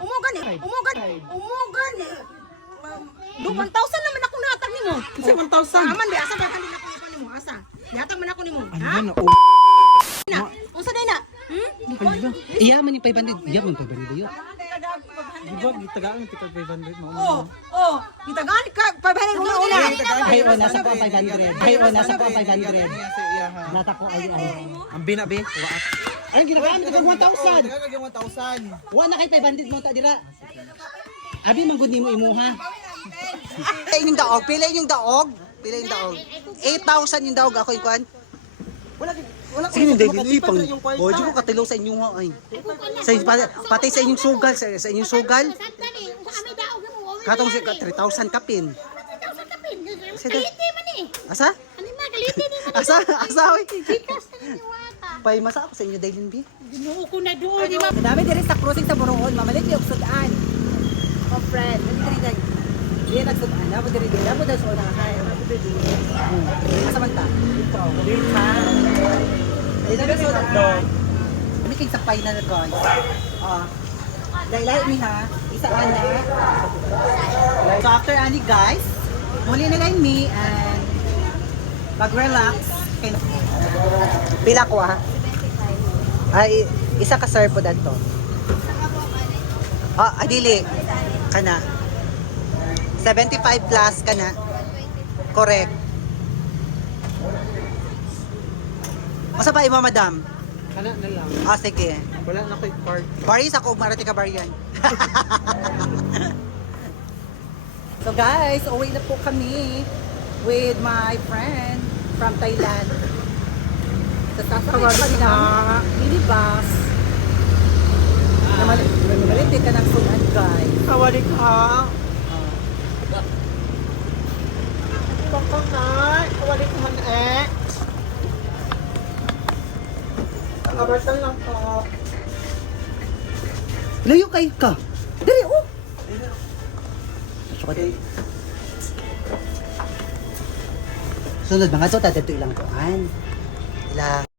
Umugan eh. Do 1,000 naman ako natag nimo. Sa 1,000. Aman di asa ba kanila ko ipon nimo asa. Yatag man ako nimo. Ano Ha? na? Na. Unsa day na? Iya man yung 500. Iya man 500 yun. Di ba, gitagaan tika 500 mo. Oh, gitagaan ka 500 una. Ay, o, nasa ko ang 500. Ay, o, nasa ko ang 500. Nata ko ay. Ang binabi, waat. Ay, ginagamit ko 1,000. Gagawin 1,000. Wa na kay 500 mo ta dira. Abi manggod nimo imuha. Pila yung daog? Pila yung daog? 8,000 yung daog ako yung kuan. Wala Sige hindi dili pang bojo ko katilaw sa inyo ay. Pati sa inyong sugal sa inyong sugal. Katong si 3,000 kapin. Asa? Asa oy. Pay masa ako sa inyo dailin bi. Ginuo ko na doon, di ba? Dami diri sa crossing sa Boroon, mamalit yung sudan. Oh friend, diri diri. Di nagsudan na diri diri. Dapat daw sa una kay. Asa man ta? Dito ha. Dito na sudan. Kami kay sapay na guys. Lailay mi ha. Isa ana. So after ani guys, muli na lang me and mag-relax. Bila ko ha. Ay, isa ka serve po dato. Adili. Kana. 75 plus kana. Correct. Masa pa imo madam? Kana na lang. Sige. Wala na ko yung card. Baris ako, marati ka bariyan. So guys, uwi na po kami with my friend from Thailand. Sa sasakay pa rin ang minibus. Namalit ka ng sunan guys. Kawalik ha. Pangkanay. Kawalik ha eh. Kabartan lang ko. Layo kayo ka. Dali, oh! Sunod mga sota, dito ilang kuan. Ilang